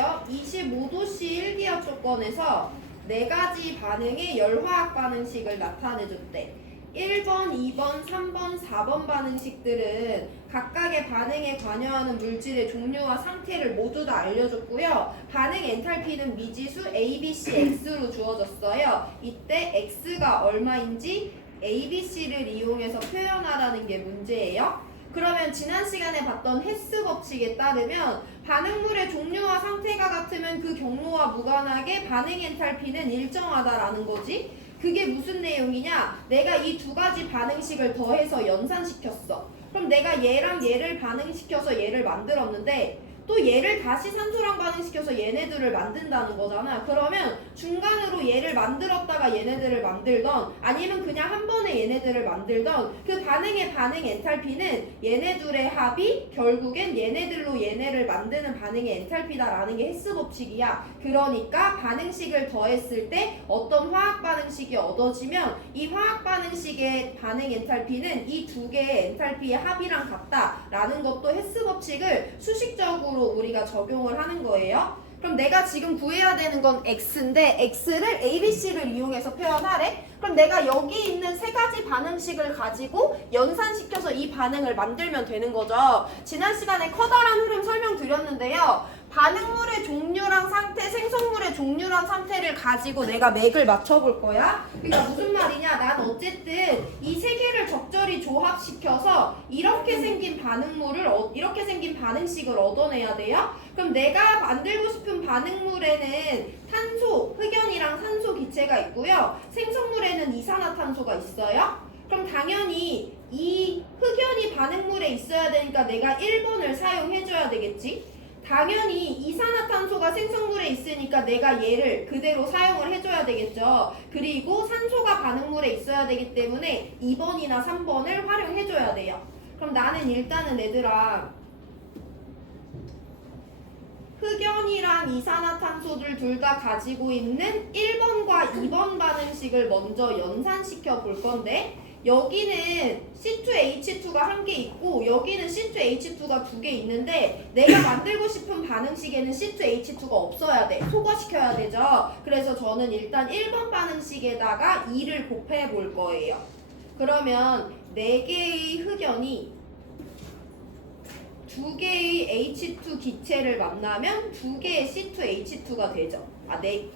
볼게요. 25도씨 일기압 조건에서 네 가지 반응의 열화학 반응식을 나타내줬대. 1번, 2번, 3번, 4번 반응식들은 각각의 반응에 관여하는 물질의 종류와 상태를 모두 다 알려줬고요. 반응 엔탈피는 미지수 A, B, C, X로 주어졌어요. 이때 X가 얼마인지 A, B, C를 이용해서 표현하라는 게 문제예요. 그러면 지난 시간에 봤던 헬스 법칙에 따르면 반응물의 종류와 상태가 같으면 그 경로와 무관하게 반응 엔탈피는 일정하다라는 거지. 그게 무슨 내용이냐? 내가 이 두 가지 반응식을 더해서 연산시켰어. 그럼 내가 얘랑 얘를 반응시켜서 얘를 만들었는데 또 얘를 다시 산소랑 반응시켜서 얘네들을 만든다는 거잖아. 그러면 중간으로 얘를 만들었다가 얘네들을 만들던 아니면 그냥 한 번에 얘네들을 만들던 그 반응의 반응 엔탈피는 얘네들의 합이 결국엔 얘네들로 얘네를 만드는 반응의 엔탈피다라는 게 헬스 법칙이야. 그러니까 반응식을 더했을 때 어떤 화학 반응식이 얻어지면 이 화학 반응식의 반응 엔탈피는 이 두 개의 엔탈피의 합이랑 같다라는 것도 헬스 법칙을 수식적으로 우리가 적용을 하는 거예요. 그럼 내가 지금 구해야 되는 건 X인데 X를 A, B, C를 이용해서 표현하래? 그럼 내가 여기 있는 세 가지 반응식을 가지고 연산시켜서 이 반응을 만들면 되는 거죠. 지난 시간에 커다란 흐름 설명드렸는데요. 반응물의 종류랑 상태, 생성물의 종류랑 상태를 가지고 내가 맥을 맞춰볼 거야. 그러니까 무슨 말이냐? 난 어쨌든 이 세 개를 적절히 조합시켜서 이렇게 생긴 반응물을 이렇게 생긴 반응식을 얻어내야 돼요. 그럼 내가 만들고 싶은 반응물에는 탄소, 흑연이랑 산소 기체가 있고요. 생성물에는 이산화탄소가 있어요. 그럼 당연히 이 흑연이 반응물에 있어야 되니까 내가 1번을 사용해줘야 되겠지. 당연히 이산화탄소가 생성물에 있으니까 내가 얘를 그대로 사용을 해줘야 되겠죠. 그리고 산소가 반응물에 있어야 되기 때문에 2번이나 3번을 활용해줘야 돼요. 그럼 나는 일단은 얘들아 흑연이랑 이산화탄소들 둘 다 가지고 있는 1번과 2번 반응식을 먼저 연산시켜 볼 건데 여기는 C2H2가 한 개 있고 여기는 C2H2가 두 개 있는데 내가 만들고 싶은 반응식에는 C2H2가 없어야 돼. 소거시켜야 되죠. 그래서 저는 일단 1번 반응식에다가 2를 곱해 볼 거예요. 그러면 4개의 흑연이 2개의 H2 기체를 만나면 2개의 C2H2가 되죠.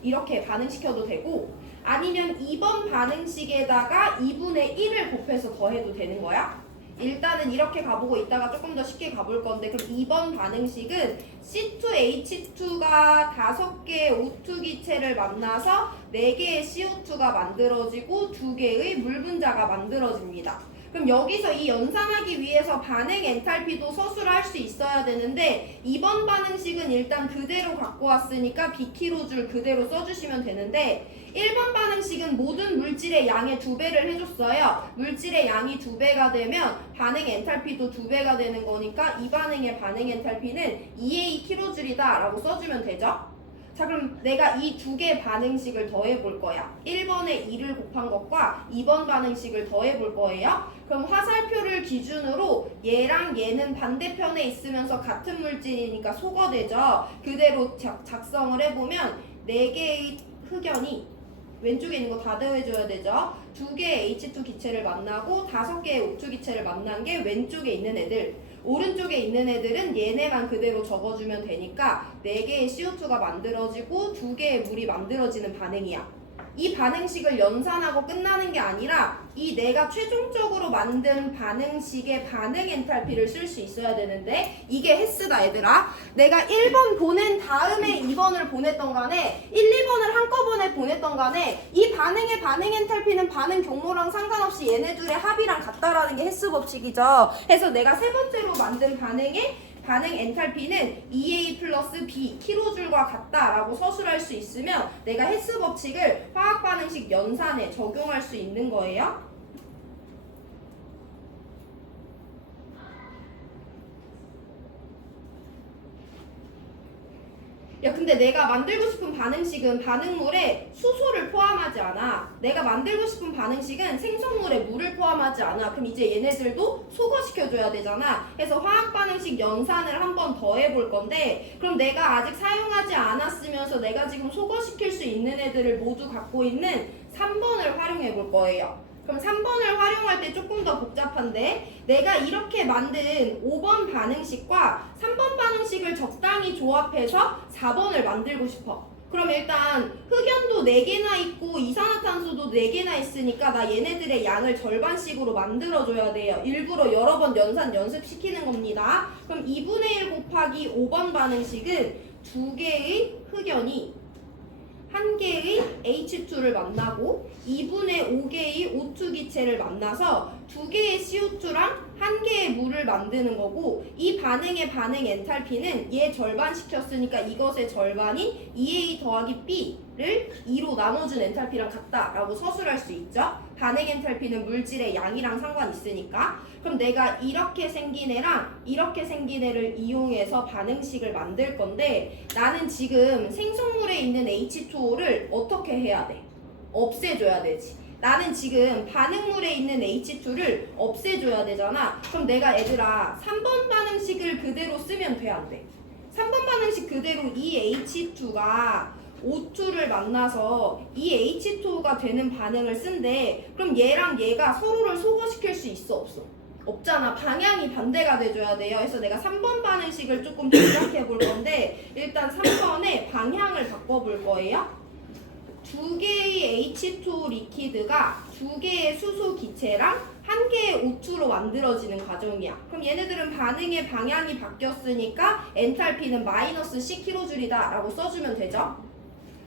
이렇게 반응시켜도 되고 아니면 2번 반응식에다가 2분의 1을 곱해서 더해도 되는 거야. 일단은 이렇게 가보고 이따가 조금 더 쉽게 가볼 건데 그럼 2번 반응식은 C2H2가 5개의 O2 기체를 만나서 4개의 CO2가 만들어지고 2개의 물 분자가 만들어집니다. 그럼 여기서 이 연산하기 위해서 반응 엔탈피도 서술을 할 수 있어야 되는데 2번 반응식은 일단 그대로 갖고 왔으니까 BkJ 그대로 써주시면 되는데 1번 반응식은 모든 물질의 양의 2배를 해줬어요. 물질의 양이 2배가 되면 반응 엔탈피도 2배가 되는 거니까 이 반응의 반응 엔탈피는 2A kJ이다 라고 써주면 되죠. 자 그럼 내가 이 두 개의 반응식을 더해 볼 거야. 1번에 2를 곱한 것과 2번 반응식을 더해 볼 거예요. 그럼 화살표를 기준으로 얘랑 얘는 반대편에 있으면서 같은 물질이니까 소거되죠. 그대로 작성을 해보면 4개의 흑연이 왼쪽에 있는 거 다 더해줘야 되죠. 2개의 H2 기체를 만나고 5개의 O2 기체를 만난 게 왼쪽에 있는 애들. 오른쪽에 있는 애들은 얘네만 그대로 적어주면 되니까 4개의 CO2가 만들어지고 2개의 물이 만들어지는 반응이야. 이 반응식을 연산하고 끝나는 게 아니라 이 내가 최종적으로 만든 반응식의 반응 엔탈피를 쓸 수 있어야 되는데 이게 헬스다 얘들아. 내가 1번 보낸 다음에 2번을 보냈던 간에 1, 2번을 한꺼번에 보냈던 간에 이 반응의 반응 엔탈피는 반응 경로랑 상관없이 얘네들의 합이랑 같다라는 게 헬스 법칙이죠. 그래서 내가 세 번째로 만든 반응의 반응 엔탈피는 EA 플러스 B kJ과 같다라고 서술할 수 있으면 내가 헬스 법칙을 화학 반응식 연산에 적용할 수 있는 거예요. 야, 근데 내가 만들고 싶은 반응식은 반응물에 수소를 포함하지 않아. 내가 만들고 싶은 반응식은 생성물에 물을 포함하지 않아. 그럼 이제 얘네들도 소거시켜줘야 되잖아. 그래서 화학 반응식 연산을 한 번 더 해볼 건데, 그럼 내가 아직 사용하지 않았으면서 내가 지금 소거시킬 수 있는 애들을 모두 갖고 있는 3번을 활용해 볼 거예요. 그럼 3번을 활용할 때 조금 더 복잡한데, 내가 이렇게 만든 5번 반응식과 3번 반응식을 적당히 조합해서 4번을 만들고 싶어. 그럼 일단 흑연도 4개나 있고 이산화탄소도 4개나 있으니까 나 얘네들의 양을 절반씩으로 만들어줘야 돼요. 일부러 여러 번 연습시키는 겁니다. 그럼 2분의 1 곱하기 5번 반응식은 2개의 흑연이 1개의 H2를 만나고 2분의 5개의 O2 기체를 만나서 2개의 CO2랑 1개의 물을 만드는 거고, 이 반응의 반응 엔탈피는 얘 절반 시켰으니까 이것의 절반인 2A 더하기 B를 2로 나눠준 엔탈피랑 같다라고 서술할 수 있죠. 반응 엔탈피는 물질의 양이랑 상관 있으니까. 그럼 내가 이렇게 생긴 애랑 이렇게 생긴 애를 이용해서 반응식을 만들 건데, 나는 지금 생성물에 있는 H2O를 어떻게 해야 돼? 없애줘야 되지. 나는 지금 반응물에 있는 H2를 없애줘야 되잖아. 그럼 내가 얘들아 3번 반응식을 그대로 쓰면 돼, 안 돼? 3번 반응식 그대로 이 H2가 O2를 만나서 이 H2가 되는 반응을 쓴대. 그럼 얘랑 얘가 서로를 소거시킬 수 있어, 없어? 없잖아. 방향이 반대가 돼줘야 돼요. 그래서 내가 3번 반응식을 조금 조작해 볼 건데, 일단 3번의 방향을 바꿔볼 거예요. 2개의 H2O 리퀴드가 2개의 수소 기체랑 1개의 O2로 만들어지는 과정이야. 그럼 얘네들은 반응의 방향이 바뀌었으니까 엔탈피는 마이너스 C kJ이다 라고 써주면 되죠.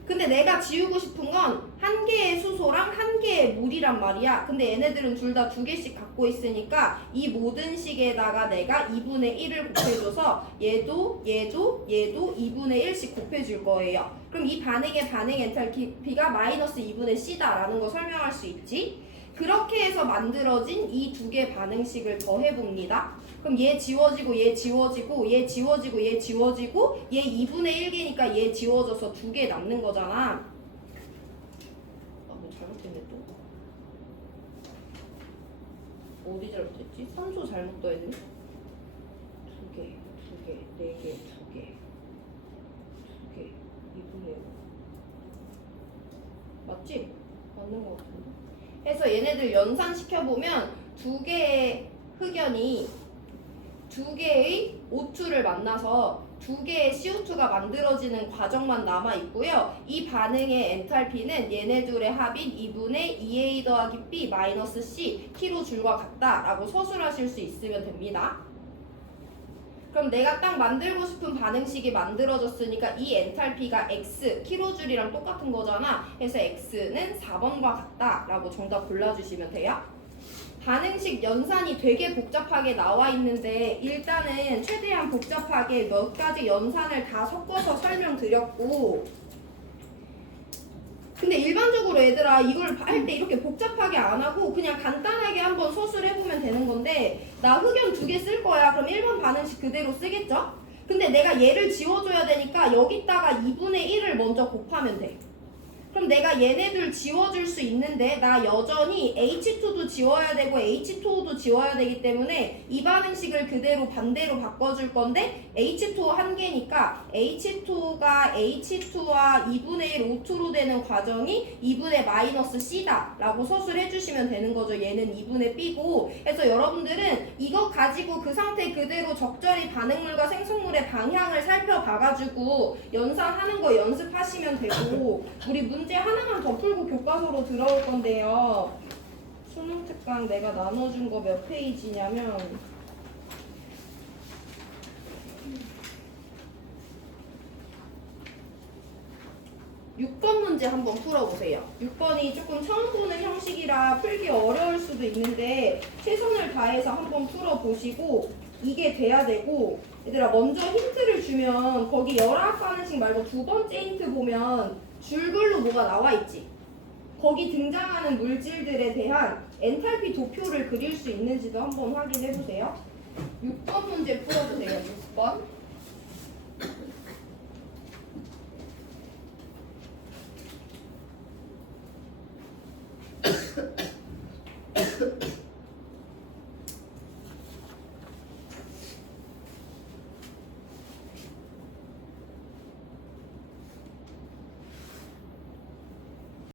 근데 내가 지우고 싶은 건 1개의 수소랑 1개의 물이란 말이야. 근데 얘네들은 둘 다 2개씩 갖고 있으니까 이 모든 식에다가 내가 2분의 1을 곱해줘서 얘도 2분의 1씩 곱해줄 거예요. 그럼 이 반응의 반응 엔탈피가 마이너스 2분의 C다라는 거 설명할 수 있지? 그렇게 해서 만들어진 이 2개 반응식을 더해봅니다. 그럼 얘 지워지고 얘 지워지고 얘 지워지고 얘 지워지고 얘 2분의 1개니까 얘 지워져서 2개 남는 거잖아. 뭐 잘못했네 또. 어디 잘못했지? 산소 잘못 떠야 되네. 2개, 2개, 4개, 2개, 2개, 2분의 1. 맞지? 맞는 거 같은데. 해서 얘네들 연산시켜보면 2개의 흑연이 2개의 O2를 만나서 2개의 CO2가 만들어지는 과정만 남아있고요. 이 반응의 엔탈피는 얘네 둘의 합인 2분의 2A 더하기 B 마이너스 C kJ과 같다라고 서술하실 수 있으면 됩니다. 그럼 내가 딱 만들고 싶은 반응식이 만들어졌으니까 이 엔탈피가 X kJ랑 똑같은 거잖아. 그래서 X는 4번과 같다라고 정답 골라주시면 돼요. 반응식 연산이 되게 복잡하게 나와 있는데 일단은 최대한 복잡하게 몇 가지 연산을 다 섞어서 설명드렸고, 근데 일반적으로 얘들아 이걸 할 때 이렇게 복잡하게 안 하고 그냥 간단하게 한번 서술해보면 되는 건데, 나 흑연 2개 쓸 거야. 그럼 1번 반응식 그대로 쓰겠죠? 근데 내가 얘를 지워줘야 되니까 여기다가 2분의 1을 먼저 곱하면 돼. 그럼 내가 얘네들 지워줄 수 있는데 나 여전히 H2도 지워야 되고 H2O도 지워야 되기 때문에 이 반응식을 그대로 반대로 바꿔줄 건데, H2O 1개니까 H2O가 H2와 2분의 1 O2로 되는 과정이 2분의 마이너스 C다 라고 서술해 주시면 되는 거죠. 얘는 2분의 B고. 그래서 여러분들은 이거 가지고 그 상태 그대로 적절히 반응물과 생성물의 방향을 살펴봐가지고 연산하는 거 연습하시면 되고, 우리 문제 하나만 더 풀고 교과서로 들어올 건데요. 수능 특강 내가 나눠준 거 몇 페이지냐면 6번 문제 한번 풀어보세요. 6번이 조금 처음 보는 형식이라 풀기 어려울 수도 있는데 최선을 다해서 한번 풀어보시고 이게 돼야 되고, 얘들아 먼저 힌트를 주면 거기 열화학 반응식 말고 두 번째 힌트 보면 줄글로 뭐가 나와 있지? 거기 등장하는 물질들에 대한 엔탈피 도표를 그릴 수 있는지도 한번 확인해 보세요. 6번 문제 풀어주세요. 6번.